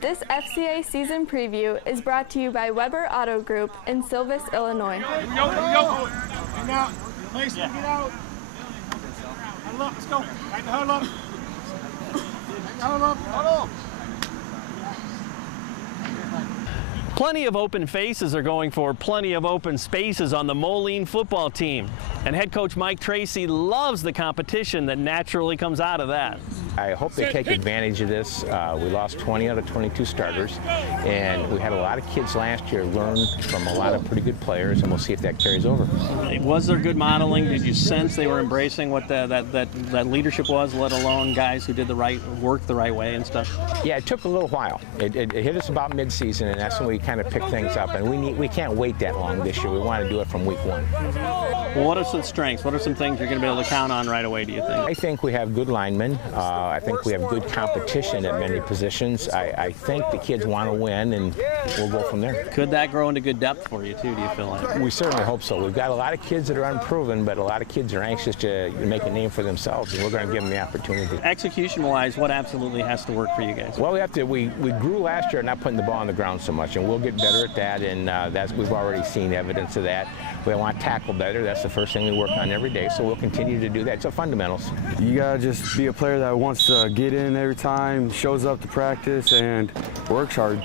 This FCA season preview is brought to you by Weber Auto Group in Silvis, Illinois. Go. Now, Mason, get out. Huddle up, let's go. Right, huddle up. Huddle up. Plenty of open faces are going for plenty of open spaces on the Moline football team. And head coach Mike Tracey loves the competition that naturally comes out of that. I hope they take advantage of this. We lost 20 out of 22 starters, and we had a lot of kids last year learn from a lot of pretty good players, and we'll see if that carries over. Was there good modeling? Did you sense they were embracing what that leadership was, let alone guys who did the right work the right way and stuff? Yeah, it took a little while. It hit us about mid-season, and that's when we kind of picked things up. And we can't wait that long this year. We want to do it from week one. Well, what are some strengths? What are some things you're going to be able to count on right away, do you think? I think we have good linemen. I think we have good competition at many positions. I think the kids want to win, and we'll go from there. Could that grow into good depth for you, too, do you feel like? We certainly hope so. We've got a lot of kids that are unproven, but a lot of kids are anxious to make a name for themselves, and we're going to give them the opportunity. Execution-wise, what absolutely has to work for you guys? Well, we grew last year not putting the ball on the ground so much, and we'll get better at that, and we've already seen evidence of that. We want to tackle better. That's the first thing we work on every day, so we'll continue to do that. It's the fundamentals. You got to just be a player that wants to get in every time, shows up to practice, and works hard.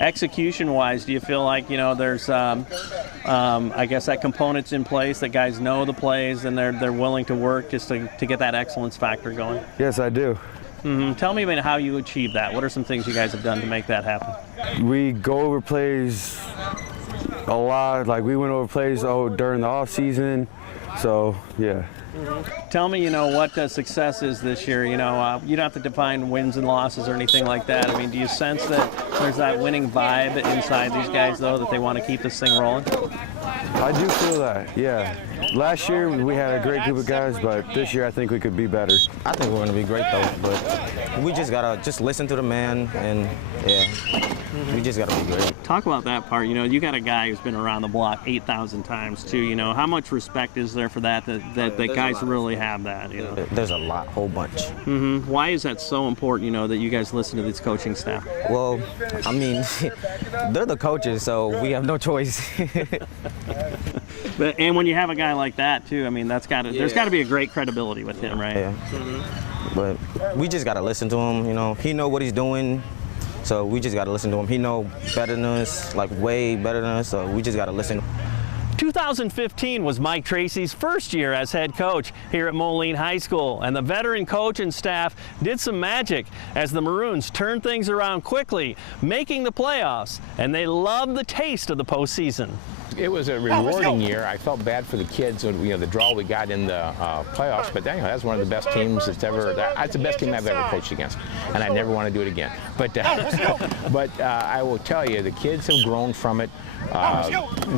Execution-wise, do you feel like, there's, I guess, that component's in place, that guys know the plays and they're willing to work just to get that excellence factor going? Yes, I do. Tell me about how you achieve that. What are some things you guys have done to make that happen? We go over plays a lot. Like, we went over plays during the off season, so yeah. Tell me, what success is this year. You don't have to define wins and losses or anything like that. I mean, do you sense that there's that winning vibe inside these guys, though, that they want to keep this thing rolling? I do feel that, yeah. Last year we had a great group of guys, but this year I think we could be better. I think we're going to be great, though, but we just got to listen to the man, and yeah, we just got to be great. Talk about that part. You got a guy who's been around the block 8,000 times, too. How much respect is there for that guys really have that? There's a whole bunch. Why is that so important, that you guys listen to this coaching staff? Well, I mean, they're the coaches, so we have no choice. And when you have a guy like that, too, I mean, there's got to be a great credibility with him, right? Yeah. But we just got to listen to him, He know what he's doing, so we just got to listen to him. He know better than us, like way better than us, so we just got to listen. 2015 was Mike Tracey's first year as head coach here at Moline High School, and the veteran coach and staff did some magic as the Maroons turned things around quickly, making the playoffs, and they loved the taste of the postseason. It was a rewarding year. I felt bad for the kids, the draw we got in the playoffs, but that's one of the best teams that's the best team I've ever coached against, and I never want to do it again. But I will tell you, the kids have grown from it.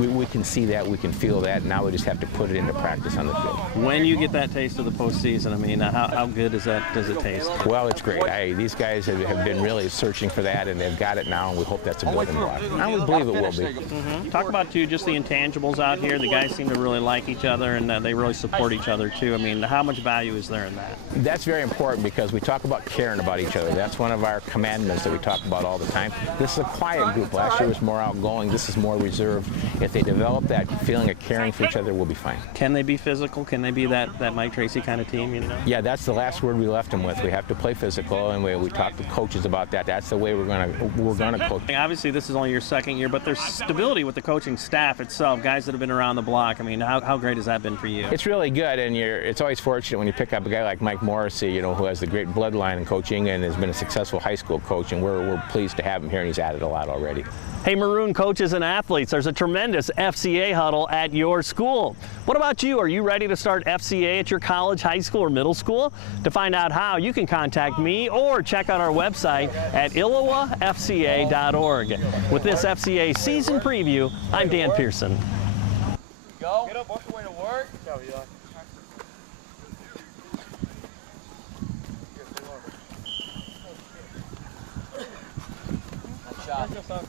We can see that, we can feel that. Now we just have to put it into practice on the field. When you get that taste of the postseason, I mean, how good does it taste? Well, it's great. These guys have been really searching for that, and they've got it now, and we hope that's a building block. And we believe it will be. Talk about, too, just the intangibles out here. The guys seem to really like each other, and they really support each other, too. I mean, how much value is there in that? That's very important because we talk about caring about each other. That's one of our commandments that we talk about all the time. This is a quiet group. Last year was more outgoing. This is more reserved. If they develop that feeling of caring for each other, we'll be fine. Can they be physical? Can they be that Mike Tracey kind of team? Yeah, that's the last word we left them with. We have to play physical, and we talk to coaches about that. That's the way we're gonna coach. Obviously, this is only your second year, but there's stability with the coaching staff itself. Guys that have been around the block. I mean, how great has that been for you? It's really good, and it's always fortunate when you pick up a guy like Mike Morrissey, who has the great bloodline in coaching and has been a successful high school coach, and we're pleased to have him here, and he's added a lot already. Hey, Maroon coaches and athletes, there's a tremendous FCA huddle at your school. What about you? Are you ready to start FCA at your college, high school, or middle school? To find out how, you can contact me or check out our website at ILLOWAFCA.org. With this FCA season preview, I'm Dan Pearson. Go. Get up, work your way to work. Go, Eli. Good shot.